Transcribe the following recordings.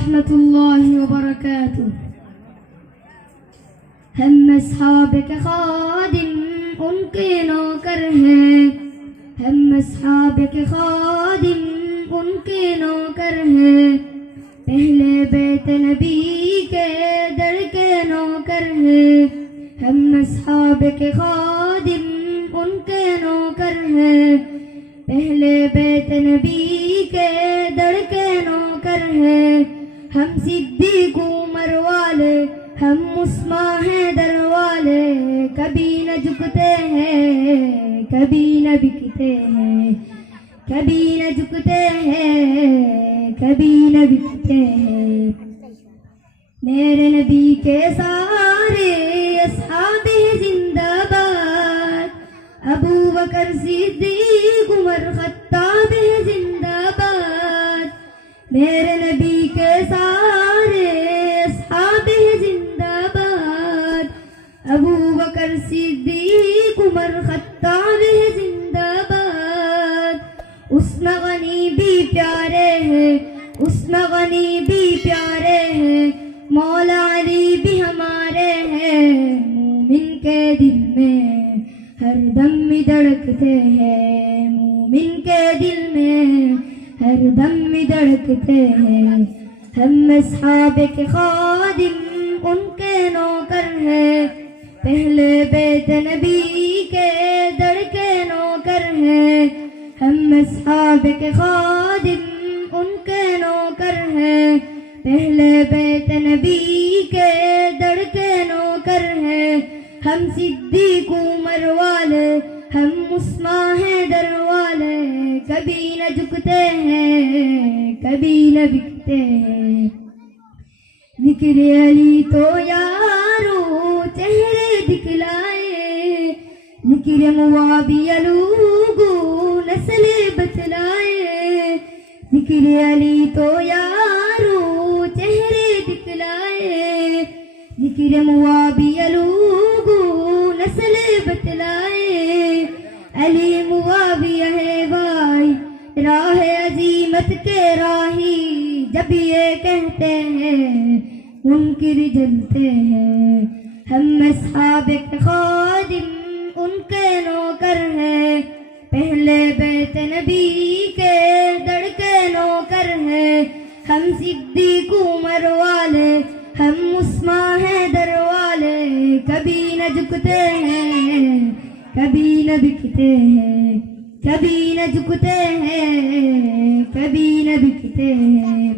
ورحمة الله وبركاته. ہم اصحاب کے خادم ان کے نوکر ہیں، ہم اصحاب کے خادم ان کے نوکر ہیں، پہلے بیت نبی کے در کے نوکر ہیں، ہم اصحاب کے خادم ان کے نوکر ہیں، پہلے بیت نبی کے در کے نوکر ہیں، ہم صدیق عمر والے، ہم عثمان حیدر والے، کبھی نہ جھکتے ہیں، کبھی نہ بکتے ہیں، کبھی نہ جھکتے ہیں، کبھی نہ بکتے ہیں۔ میرے نبی کے سارے اصحاب زندہ باد، ابو بکر صدیق عمر خطاب زندہ باد، میرے نبی کے سارے اصحاب زندہ باد، ابو بکر صدیق عمر خطاب زندہ باد۔ عثمان غنی بھی پیارے ہیں، عثمان غنی بھی پیارے ہیں، مولا علی بھی ہمارے ہیں، مومن کے دل میں ہر دم دھڑکتے ہیں، مومن کے دل میں ہر دم دھڑکتے ہیں۔ ہم اصحاب کے خادم ان کے نوکر ہیں، پہلے بیت نبی کے در کے نوکر ہیں، ہم اصحاب کے خادم ان کے نوکر ہیں، پہلے بیت نبی کے در کے نوکر ہیں، ہم صدیق عمر والے، ہم عثمان حیدر والے، کبھی نہ جھکتے ہیں، کبھی نہ بکتے ہیں۔ ذکر علی تو یارو چہرے دکھلائے، ذکر معاویہ لوگو نسل بتلائے، ذکر علی تو یارو چہرے دکھلائے، ذکر معاویہ لوگو نسل بتلائے، علی معاویہ ہے بھائی راہ عظیمت کے راہی، جب یہ کہتے ہیں منکر جلتے ہیں۔ ہم اصحاب کے خادم ان کے نوکر ہیں، پہلے بیت نبی کے در کے نوکر ہیں، ہم صدیق عمر والے، ہم عثمان حیدر والے، کبھی نہ جھکتے ہیں، کبھی نہ بکتے ہیں، کبھی نہ جھکتے ہیں، کبھی نہ بکتے ہیں۔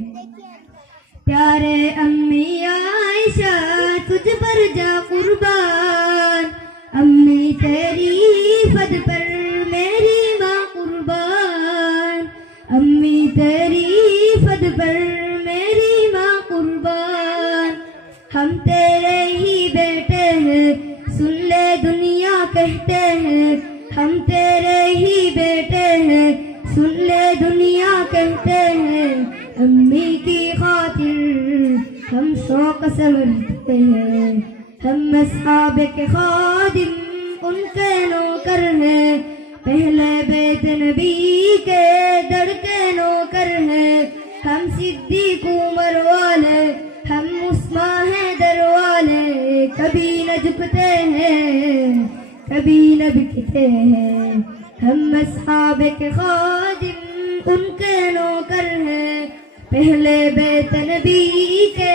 پیارے امی عائشہ تجھ پر جا قربان، امی تیری فد پر میری ماں قربان، امی تیری فد پر میری ماں قربان، ہم تیرے ہی بیٹے ہیں سن لے دنیا کہتے ہیں، ہم تیرے ہی بیٹے ہیں سن لے دنیا کہتے ہیں، امی کی خاطر ہم شوق سنورتے ہیں۔ ہم اصحاب کے خادم ان کے نوکر ہیں، پہلے بیت نبی کے در کے نوکر ہیں، ہم صدیق عمر والے، ہم عثمان حیدر والے، کبھی نہ جھکتے ہیں، کبھی نہ بکتے ہیں۔ ہم اصحاب کے خادم ان کے نوکر ہیں، پہلے بیت نبی کے